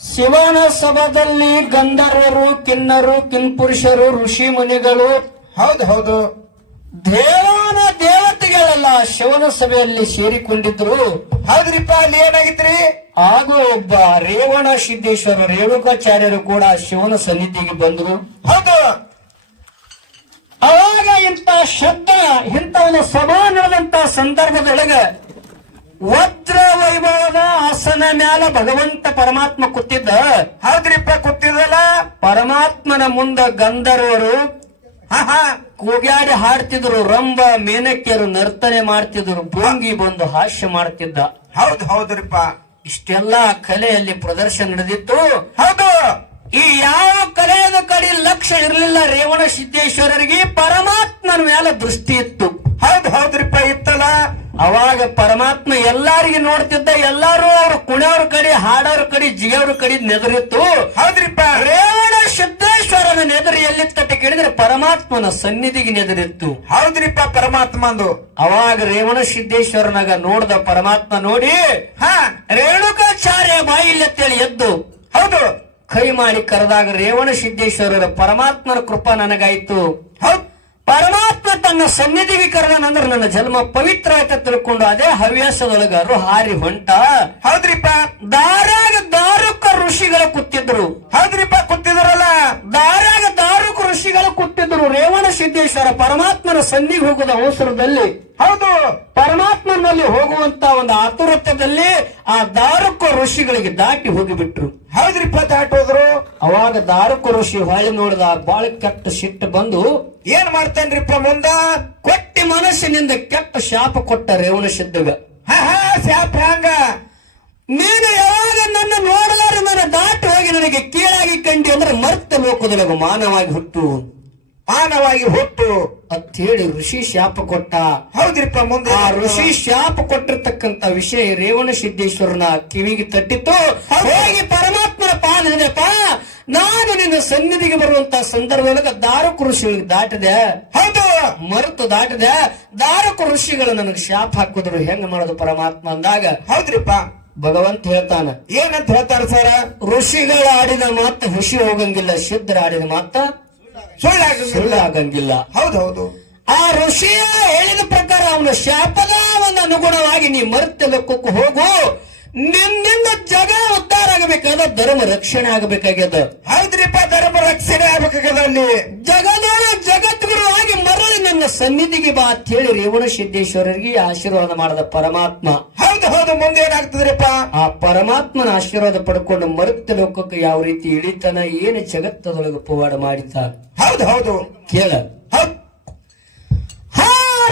ಶಿವನ ಸಭದಲ್ಲಿ ಗಂಧರ್ವರು, ಕಿನ್ನರು, ಕಿನ್ಪುರುಷರು, ಋಷಿ ಮುನಿಗಳು, ಹೌದು ಹೌದು. ದೇವಾನ ದೇವತೆಗಳೆಲ್ಲ ಶಿವನ ಸಭೆಯಲ್ಲಿ ಸೇರಿಕೊಂಡಿದ್ರು. ಹೌದ್ರಿಪ್ಪ, ಅಲ್ಲಿ ಏನಾಗಿತ್ರಿ? ಹಾಗೂ ಒಬ್ಬ ರೇವಣ ಸಿದ್ದೇಶ್ವರ ರೇಣುಕಾಚಾರ್ಯರು ಕೂಡ ಶಿವನ ಸನ್ನಿಧಿಗೆ ಬಂದ್ರು. ಹೌದು. ಅವಾಗ ಇಂಥ ಶಬ್ದ, ಇಂಥ ಒಂದು ಸಭಾ ನಡೆದಂತ ಸಂದರ್ಭದೊಳಗ ವಜ್ರ ವೈಭವದ ಆಸನ ಮ್ಯಾಲ ಭಗವಂತ ಪರಮಾತ್ಮ ಕೂತಿದ್ದ. ಹೌದ್ರಿಪ್ಪ, ಕೂತಿದಲ್ಲ. ಪರಮಾತ್ಮನ ಮುಂದ ಗಂಧರ್ವರು ಕೂಗ್ಯಾಡಿ ಹಾಡ್ತಿದ್ರು, ರಂಭ ಮೇನಕೆಯರು ನರ್ತನೆ ಮಾಡ್ತಿದ್ರು, ಭೃಂಗಿ ಬಂದು ಹಾಸ್ಯ ಮಾಡ್ತಿದ್ದ. ಹೌದು ಹೌದ್ರಿಪ್ಪ. ಇಷ್ಟೆಲ್ಲಾ ಕಲೆಯಲ್ಲಿ ಪ್ರದರ್ಶನ ನಡೆದಿತ್ತು. ಹೌದು. ಈ ಯಾವ ಕಲೆಯ ಕಡೆ ಲಕ್ಷ್ಯ ಇರಲಿಲ್ಲ ರೇವಣ ಸಿದ್ದೇಶ್ವರರಿಗೆ, ಪರಮಾತ್ಮನ ಮೇಲೆ ದೃಷ್ಟಿ ಇತ್ತು. ಹೌದು ಹೌದ್ರಿಪ್ಪ, ಇತ್ತಲ್ಲ. ಅವಾಗ ಪರಮಾತ್ಮ ಎಲ್ಲಾರಿಗೆ ನೋಡ್ತಿದ್ದ. ಎಲ್ಲಾರು ಅವ್ರ ಕುಣಿಯವ್ರ ಕಡೆ, ಹಾಡೋರ ಕಡೆ, ಜಿಯವ್ರ ಕಡೆ ನೆದರಿತ್ತು. ಹೌದ್ರಿಪ್ಪ. ರೇವಣ ಸಿದ್ದೇಶ್ವರನ ನೆದರಿ ಎಲ್ಲಿತ್ತ ಕೇಳಿದ್ರೆ ಪರಮಾತ್ಮನ ಸನ್ನಿಧಿಗೆ ನೆದರಿತ್ತು. ಹೌದ್ರಿಪ್ಪ, ಪರಮಾತ್ಮಂದು. ಅವಾಗ ರೇವಣ ಸಿದ್ದೇಶ್ವರನಾಗ ನೋಡ್ದ ಪರಮಾತ್ಮ. ನೋಡಿ ರೇಣುಕಾಚಾರ್ಯ ಬಾಯಿಲ್ಲತ್ತೇಳಿ ಎದ್ದು ಹೌದು ಕೈ ಮಾಡಿ ಕರೆದಾಗ ರೇವಣ ಸಿದ್ದೇಶ್ವರರ ಪರಮಾತ್ಮನ ಕೃಪಾ ನನಗಾಯ್ತು. ಹೌದು. ಪರಮಾತ್ಮ ತನ್ನ ಸನ್ನಿಧಿಗೆ ಕರೆದನಂದ್ರೆ ನನ್ನ ಜನ್ಮ ಪವಿತ್ರ ಆಯ್ತ ತಿಳ್ಕೊಂಡು ಅದೇ ಹವ್ಯಾಸದೊಳಗಾರು ಹಾರಿ ಹೊಂಟ. ಹೌದ್ರಿಪ್ಪ. ದಾರ್ಯಾಗ ದಾರುಕ ಋಷಿಗಳು ಕೂತಿದ್ರು. ಹೌದ್ರಿಪ್ಪ, ಕೂತಿದ್ರಲ್ಲ. ದಾರ್ಯಾಗ ದಾರುಕ ಋಷಿಗಳು ಕೂತಿದ್ರು. ರೇವಣ ಸಿದ್ದೇಶ್ವರ ಪರಮಾತ್ಮನ ಸನ್ನಿಗೆ ಹೋಗುವ ಅವಸರದಲ್ಲಿ, ಹೌದು, ಪರಮಾತ್ಮನಲ್ಲಿ ಹೋಗುವಂತ ಒಂದು ಆತುರತ್ವದಲ್ಲಿ ಆ ದಾರುಕ ಋಷಿಗಳಿಗೆ ದಾಟಿ ಹೋಗಿಬಿಟ್ರು. ಹೌದ್ರಿಪ್ಪ, ದಾಟೋದ್ರು. ಅವಾಗ ದಾರುಕ ಋಷಿ ಹೊಳ್ಳಿ ನೋಡಿದ, ಬಾಳ ಕೆಟ್ಟ ಸಿಟ್ಟು ಬಂದು ಏನ್ ಮಾಡ್ತೇನ್ರಿಪ್ಪ ಮುಂದ? ಕೊಟ್ಟಿ ಮನಸ್ಸಿನಿಂದ ಕೆಟ್ಟ ಶಾಪ ಕೊಟ್ಟ ರೇವಣ ಸಿದ್ಧಗ. ಶಾಪ ಹಂಗ? ನೀನು ಯಾವಾಗ ನನ್ನ ನೋಡಲಾರ ನನ್ನ ದಾಟಿ ಹೋಗಿ ನನಗೆ ಕೀಳಾಗಿ ಕಂಡಿ ಅಂದ್ರೆ ಮರ್ತ ಲೋಕದೊಳಗ ಮಾನವಾಗಿ ಹುಟ್ಟು, ಮಾನವಾಗಿ ಹುಟ್ಟು ಅಂತ ಹೇಳಿ ಋಷಿ ಶಾಪ ಕೊಟ್ಟ. ಹೌದ್ರಿಪ್ಪ, ಮುಂದೆ ಆ ಋಷಿ ಶಾಪ ಕೊಟ್ಟಿರ್ತಕ್ಕಂತ ವಿಷಯ ರೇವಣ ಸಿದ್ದೇಶ್ವರನ ಕಿವಿಗೆ ತಟ್ಟಿತ್ತು. ಹೋಗಿ ಪರಮಾತ್ಮನ ಪಾಲನೆಪ್ಪ, ನಾನು ನಿನ್ನ ಸನ್ನಿಧಿಗೆ ಬರುವಂತ ಸಂದರ್ಭದೊಳಗ ದಾರುಕ ಋಷಿಗಳಿಗೆ ದಾಟಿದೆ. ಹೌದು, ಮರೆತು ದಾಟಿದೆ. ದಾರುಕ ಋಷಿಗಳು ನನಗೆ ಶಾಪ ಹಾಕಿದ್ರು, ಹೆಂಗ ಮಾಡೋದು ಪರಮಾತ್ಮ ಅಂದಾಗ, ಹೌದ್ರಿಪ್ಪ, ಭಗವಂತ ಹೇಳ್ತಾನ. ಏನಂತ ಹೇಳ್ತಾರ ಸರ? ಋಷಿಗಳು ಆಡಿದ ಮಾತ ಹುಷಿ ಹೋಗಂಗಿಲ್ಲ, ಸಿದ್ಧರ ಆಡಿದ ಮಾತ ಸುಳ್ಳಾಗಂಗಿಲ್ಲ. ಹೌದೌದು. ಆ ಋಷಿಯ ಹೇಳಿದ ಪ್ರಕಾರ ಅವನ ಶಾಪದ ಒಂದು ಅನುಗುಣವಾಗಿ ನೀ ಮರ್ತ್ಯ ಲೋಕಕ್ಕೆ ಹೋಗು, ನಿನ್ನಿಂದ ಜಗ ಉದ್ಧಾರ ಆಗಬೇಕಾದ, ಧರ್ಮ ರಕ್ಷಣೆ ಆಗಬೇಕಾಗ್ಯದ. ಹೌದ್ರಿಪ್ಪ, ಧರ್ಮ ರಕ್ಷಣೆ ಆಗ್ಬೇಕಾಗ್ಯದ. ಅಲ್ಲಿ ಜಗದೇವ ಜಗದ್ಗುರುವಾಗಿ ಮರಳಿ ನನ್ನ ಸನ್ನಿಧಿಗೆ ಬಾ ಅಂತ ಹೇಳಿ ರೇವಣ ಸಿದ್ದೇಶ್ವರರಿಗೆ ಆಶೀರ್ವಾದ ಮಾಡದ ಪರಮಾತ್ಮ. ಹೌದು ಹೌದು. ಮುಂದೆ ಏನಾಗ್ತದ್ರಿಪ್ಪ? ಆ ಪರಮಾತ್ಮನ ಆಶೀರ್ವಾದ ಪಡ್ಕೊಂಡು ಮರುತ್ತ ಲೋಕಕ್ಕೆ ಯಾವ ರೀತಿ ಇಳಿತಾನ, ಏನು ಜಗತ್ತದೊಳಗೆ ಪವಾಡ ಮಾಡಿತ. ಹೌದು ಹೌದು. ಕೇಳ. ಹೌದು.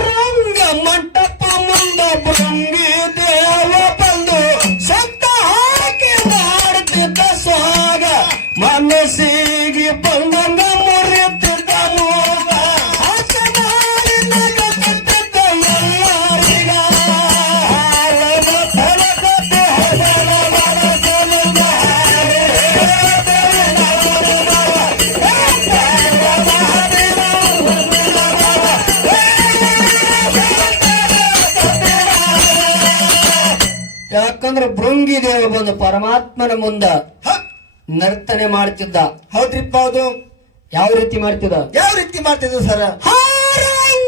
ರಂಗ ಮಂಟಪ ಮುಂದ ಭೃಂಗಿ ದೇವ ಬಂದು ಸತ್ತ ಹಾಕಿ ಮಾಡುತ್ತಿದ್ದ ಸ್ವಾಗ, ಮನಸ್ಸಿಗೆ ಬಂದಂಗ ಮುರಿಯುತ್ತಿದ್ದ ಮೂಗ, ಆಟ ಮಾಡಿ ನಗುತ್ತಿದ್ದ ಎಲ್ಲರಿಗ. ಯಾಕಂದ್ರೆ ಭೃಂಗಿ ದೇವ ಬಂದು ಪರಮಾತ್ಮನ ಮುಂದ ನರ್ತನೆ ಮಾಡ್ತಿದ್ದ. ಹೌದ್ರಿಪ್ಪ, ಹೌದು. ಯಾವ ರೀತಿ ಮಾಡ್ತಿದ್ದ? ಯಾವ ರೀತಿ ಮಾಡ್ತಿದ್ದ ಸರ? ಹಾರಂಗ